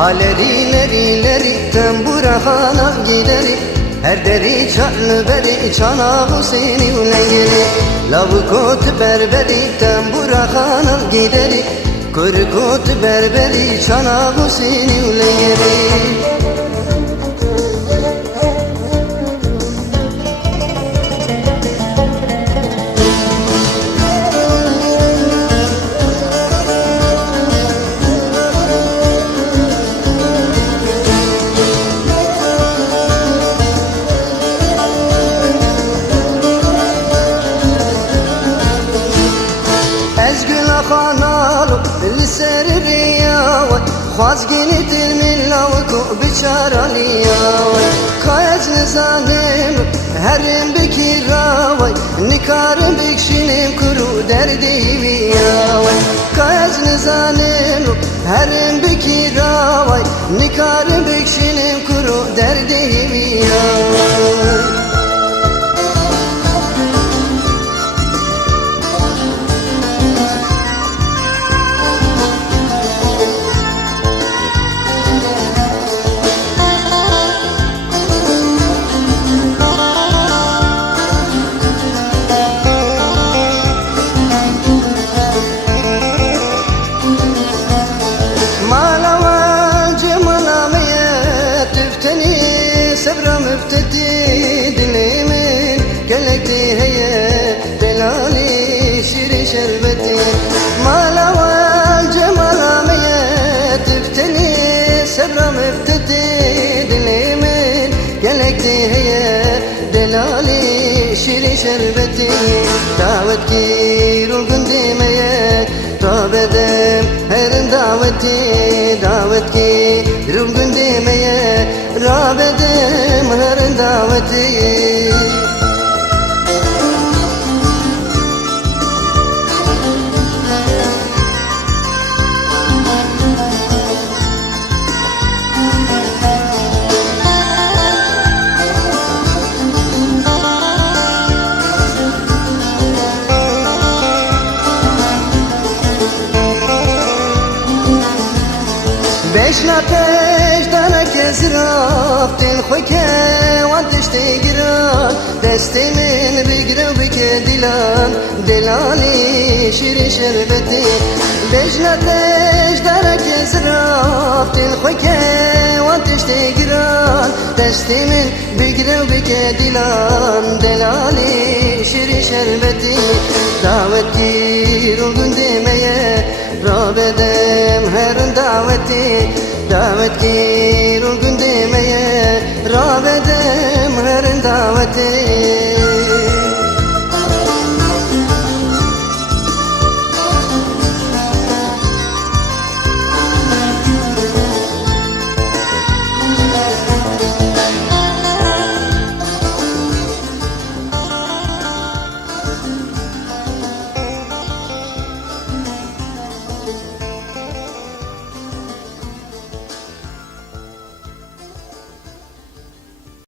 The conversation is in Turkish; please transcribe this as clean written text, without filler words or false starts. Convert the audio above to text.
Halerileri tembura hana gideri, her deri çanlı beri çana Hüseyin'i uleyeri. Lavukot berberi tembura hana gideri, kurkut berberi çana Hüseyin'i uleyeri. خانالو لسر رياوي خوازقيني تلمي لاوكو بشارالياوي كايز نزانم هرم بكي راوي نكارم بكشينم كرو دردي بياوي كايز نزانم هرم بكي راوي نكارم بكشينم كرو دردي بياوي. مفتدي دلي من قلقتي هي دلالي شري شربتي ما لوى الجمال مية تفتني سبرة مفتدي دلي من قلقتي هي دلالي شري شربتي دعوتكي روقندي مية رابدم هرن دعوتكي روقندي مية رابدم هرن دعوتي. بيشنا بيش دانا كزرافت الخوكي وانتش تقران دستي من بقرا بك دلان دلاني شري شربتي بيشنا بيش دانا كزرافت الخوكي وانتش تقران دستي من بقرا بك دلان دلاني شري شربتي دعوتي روغن دمية رابدم هرن دعوتي روغن دمية رابدم هرن دعوتي.